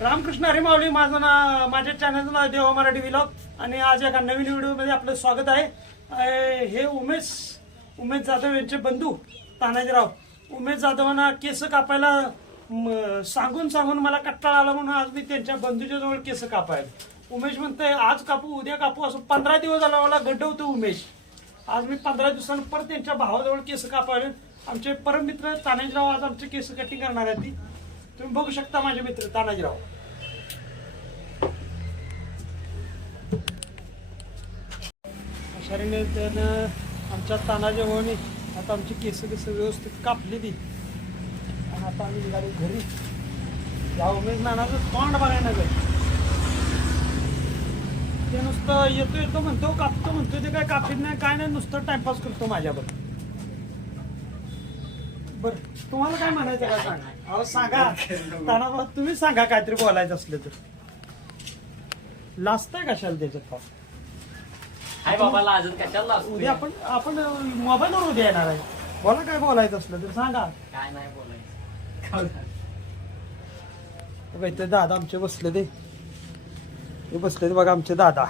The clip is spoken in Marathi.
रामकृष्ण हरिमावली माझं ना माझ्या चॅनलचं नाव देवा मराठी विलॉग आणि आज एका नवीन व्हिडिओमध्ये आपलं स्वागत आहे. हे उमेश उमेश जाधव यांचे बंधू तानाजीराव. उमेश जाधवांना केस कापायला सांगून सांगून मला कट्टाळा आला म्हणून आज मी त्यांच्या बंधूच्या जवळ केस कापायला. उमेश म्हणतोय आज कापू उद्या कापू. असं पंधरा दिवस झाला मला गड्डवतो उमेश. आज मी पंधरा दिवसांनी परत त्यांच्या भावाजवळ केस कापायला आमचे परममित्र तानाजीराव आज आमचे केस कटिंग करणार आहेत ती. तुम्ही बघू शकता माझे मित्र तानाजीराव. अशारीने त्यानं आमच्या तानाजी होणे आता आमची केस केस व्यवस्थित कापली ती आणि आता आम्ही निघालो घरी. या उमेश नानाचं तोंड बघायला नाही ते नुसतं येतो येतो म्हणतो कापतो म्हणतो ते काय कापीत नाही काय नाही नुसतं टाइमपास करतो माझ्याबरोबर. बर तुम्हाला काय म्हणायचं का सांगा? अहो सांगा. तानाबा तुम्ही सांगा काहीतरी बोलायचं असलं तर. लाजताय कशाला त्याच्यात पाव? हाय बाबाला अजून कशाला लागतोय? उद्या आपण आपण मोबाईलवर उद्या येणार आहे. बोला काय बोलायचं असलं तर सांगा. काय नाही बोलायचं. बघा इथे दादा आमचे बसले ते हे बसले ते बघा आमचे दादा.